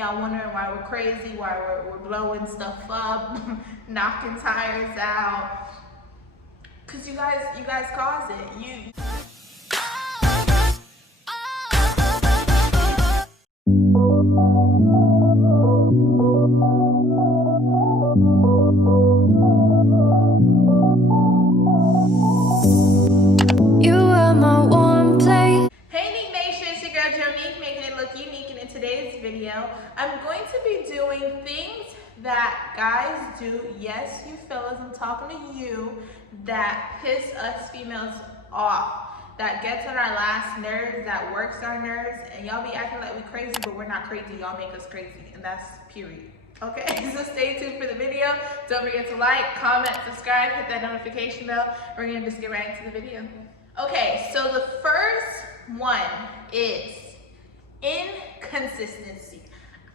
y'all wondering why we're crazy, why we're blowing stuff up, knocking tires out. Cause you guys cause it. Hey NiqueNation, it's your girl Jonique, making it look unique, and in today's video, I'm going to be doing things that guys do, yes, you fellas, I'm talking to you, that piss us females off, that gets on our last nerves, that works our nerves, and y'all be acting like we crazy, but we're not crazy, y'all make us crazy, and that's period. Okay, so stay tuned for the video. Don't forget to like, comment, subscribe, hit that notification bell. We're gonna just get right into the video. Okay, so the first one is inconsistency.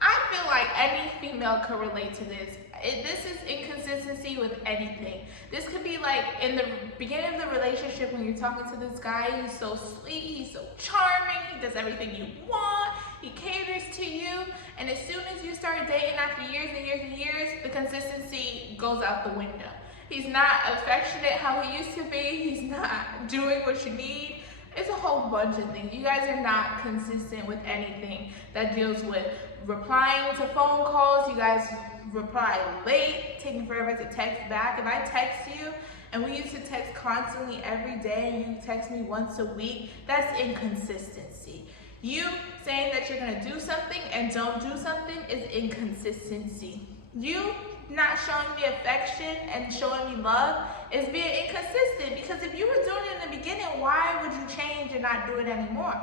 I feel like any female could relate to this. This is inconsistency with anything. This could be like in the beginning of the relationship when you're talking to this guy, he's so sweet, he's so charming, he does everything you want, he caters to you, and as soon as you start dating after years and years and years, the consistency goes out the window. He's not affectionate how he used to be, he's not doing what you need. It's a whole bunch of things. You guys are not consistent with anything that deals with replying to phone calls. You guys reply late, taking forever to text back. If I text you and we used to text constantly every day and you text me once a week, that's inconsistency. You saying that you're gonna do something and don't do something is inconsistency. You not showing me affection and showing me love is being inconsistent, because if you were doing it in the beginning, why would you change and not do it anymore,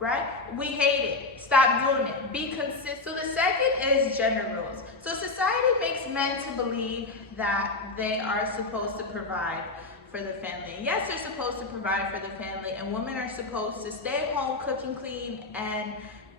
right? We hate it. Stop doing it. Be consistent. So the second is gender roles. So society makes men to believe that they are supposed to provide for the family. And yes, they're supposed to provide for the family, and women are supposed to stay home, cook and clean, and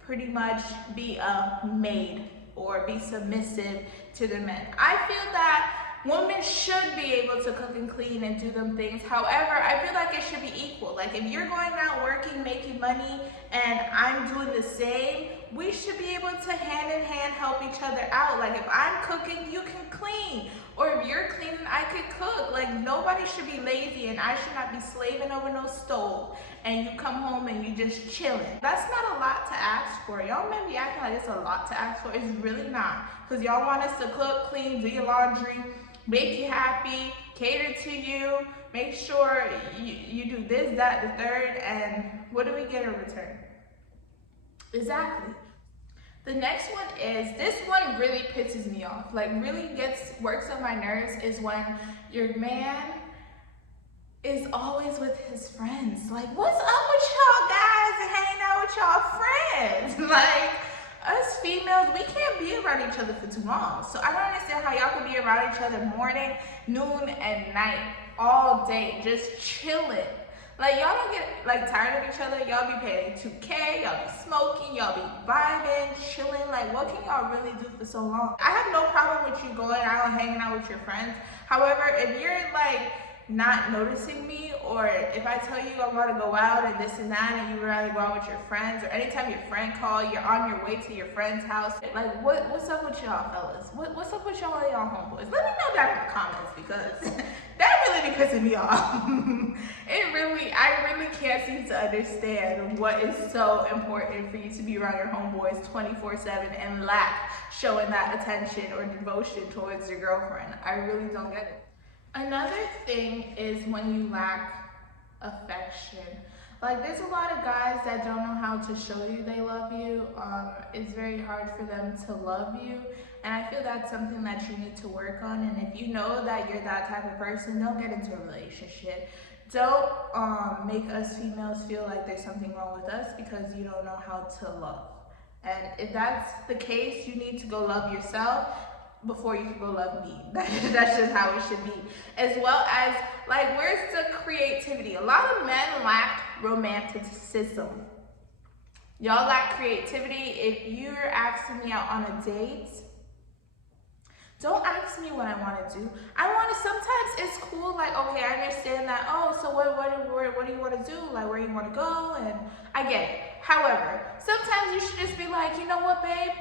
pretty much be a maid or be submissive to their men. I feel that women should be able to cook and clean and do them things. However, I feel like it should be equal. Like if you're going out working, making money, and I'm doing the same, we should be able to hand in hand help each other out. Like if I'm cooking, you can clean. Or if you're cleaning, I could cook. Like nobody should be lazy, and I should not be slaving over no stove and you come home and you just chilling. That's not a lot to ask for. Y'all may be acting like it's a lot to ask for. It's really not. Because y'all want us to cook, clean, do your laundry, make you happy, cater to you, make sure you do this, that, the third, and what do we get in return? Exactly. The next one is, this one really pisses me off, like really works on my nerves, is when your man is always with his friends. Like, what's up with y'all guys and hanging out with y'all friends? Like, us females, we can't be around each other for too long. So I don't understand how y'all can be around each other morning, noon, and night, all day, just chilling. Like, y'all don't get like tired of each other. Y'all be paying 2K, y'all be smoking, y'all be vibing, chilling. Like, what can y'all really do for so long? I have no problem with you going out and hanging out with your friends. However, if you're like not noticing me, or if I tell you I'm gonna go out and this and that, and you rather go out with your friends, or anytime your friend call, you're on your way to your friend's house, like what's up with y'all fellas? What's up with y'all and y'all homeboys? Let me know that in the comments, because that really be pissing me off. I really can't seem to understand what is so important for you to be around your homeboys 24/7 and lack showing that attention or devotion towards your girlfriend. I really don't get it. Another thing is when you lack affection. Like, there's a lot of guys that don't know how to show you they love you. It's very hard for them to love you, and I feel that's something that you need to work on. And if you know that you're that type of person, don't get into a relationship. Don't make us females feel like there's something wrong with us because you don't know how to love. And if that's the case, you need to go love yourself before you can go love me. That's just how it should be. As well as, like, where's the creativity? A lot of men lack romanticism. Y'all lack creativity. If you're asking me out on a date, don't ask me what I want to do. Sometimes it's cool, like, okay, I understand that, oh, so what do you want to do? Like, where you want to go? And I get it. However, sometimes you should just be like, you know what, babe?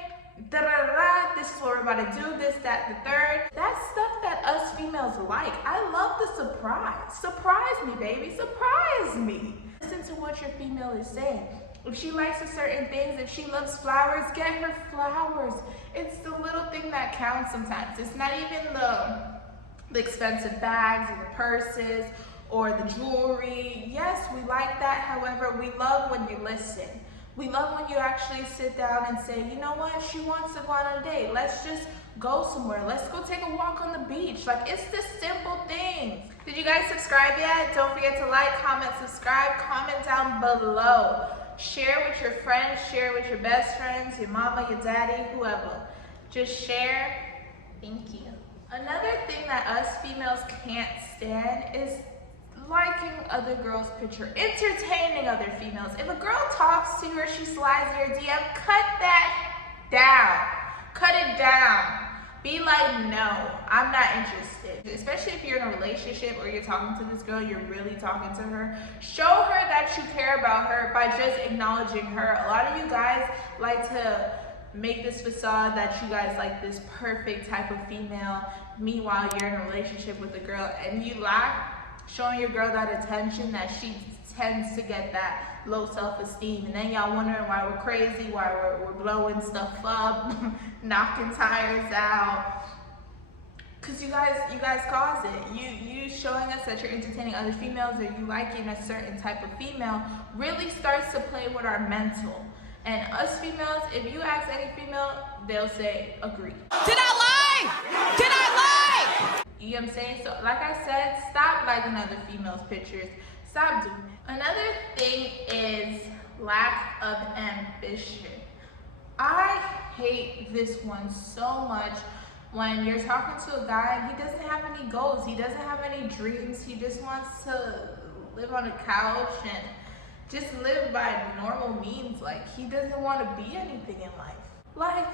this is what we're about to do, this, that, the third. That's stuff that us females like. I love the surprise. Surprise me, baby, surprise me. Listen to what your female is saying. If she likes a certain things, if she loves flowers, get her flowers. It's the little thing that counts sometimes. It's not even the expensive bags or the purses or the jewelry. Yes, we like that. However, we love when you listen. We love when you actually sit down and say, you know what, she wants to go on a date. Let's just go somewhere. Let's go take a walk on the beach. Like, it's the simple things. Did you guys subscribe yet? Don't forget to like, comment, subscribe, comment down below. Share with your friends, share with your best friends, your mama, your daddy, whoever. Just share. Thank you. Another thing that us females can't stand is liking other girls' picture, entertaining other females. If a girl talks to you or she slides in your DM, cut that down. Cut it down. Be like, no, I'm not interested. Especially if you're in a relationship or you're talking to this girl, you're really talking to her. Show her that you care about her by just acknowledging her. A lot of you guys like to make this facade that you guys like this perfect type of female. Meanwhile, you're in a relationship with a girl and you lack showing your girl that attention, that she tends to get that low self-esteem. And then y'all wondering why we're crazy, why we're blowing stuff up, knocking tires out. Cause you guys cause it. You showing us that you're entertaining other females or you liking a certain type of female really starts to play with our mental. And us females, if you ask any female, they'll say, agree. Did I lie? Did I lie? You know what I'm saying? So like I said, stop liking other females' pictures. Stop doing it. Another thing is lack of ambition. I hate this one so much when you're talking to a guy and he doesn't have any goals. He doesn't have any dreams. He just wants to live on a couch and just live by normal means. Like, he doesn't want to be anything in life. Like,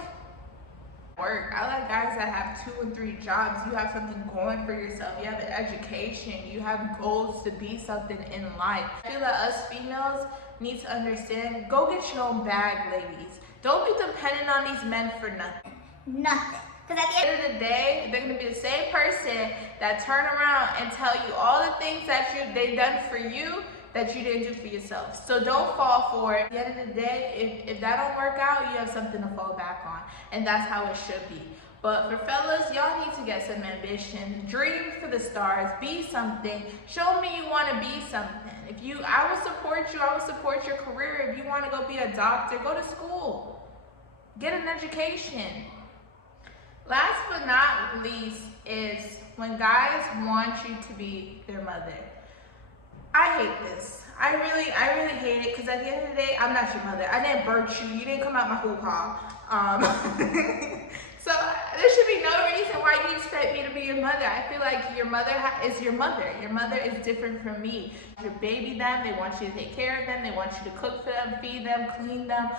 work. I like guys that have 2 and 3 jobs. You have something going for yourself. You have an education. You have goals to be something in life. I feel that us females need to understand, go get your own bag, ladies. Don't be dependent on these men for nothing. Nothing. Because at the end of the day, they're going to be the same person that turn around and tell you all the things that they've done for you that you didn't do for yourself. So don't fall for it. At the end of the day, if that don't work out, you have something to fall back on. And that's how it should be. But for fellas, y'all need to get some ambition. Dream for the stars. Be something. Show me you want to be something. I will support you. I will support your career. If you want to go be a doctor, go to school. Get an education. Last but not least is when guys want you to be their mother. I hate this. I really hate it because at the end of the day, I'm not your mother. I didn't birth you. You didn't come out my hoo-ha. So there should be no reason why you expect me to be your mother. I feel like your mother is your mother. Your mother is different from me. You baby them. They want you to take care of them. They want you to cook for them, feed them, clean them.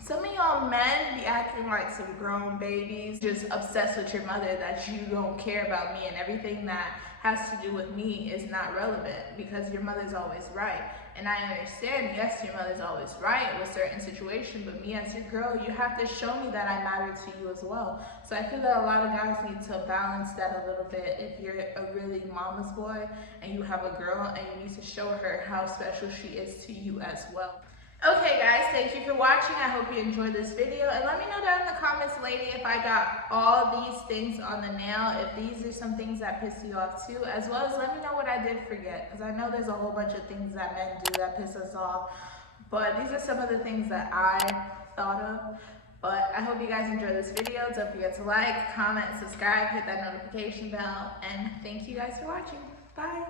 Some of y'all men be acting like some grown babies, just obsessed with your mother, that you don't care about me and everything that has to do with me is not relevant because your mother's always right. And I understand, yes, your mother's always right with certain situations, but me as your girl, you have to show me that I matter to you as well. So I feel that a lot of guys need to balance that a little bit. If you're a really mama's boy and you have a girl, and you need to show her how special she is to you as well. Okay guys, thank you for watching. I hope you enjoyed this video, and let me know down in the comments, lady, if I got all these things on the nail, if these are some things that pissed you off too, as well as let me know what I did forget, because I know there's a whole bunch of things that men do that piss us off, but these are some of the things that I thought of. But I hope you guys enjoyed this video. Don't forget to like, comment, subscribe, hit that notification bell, and thank you guys for watching. Bye.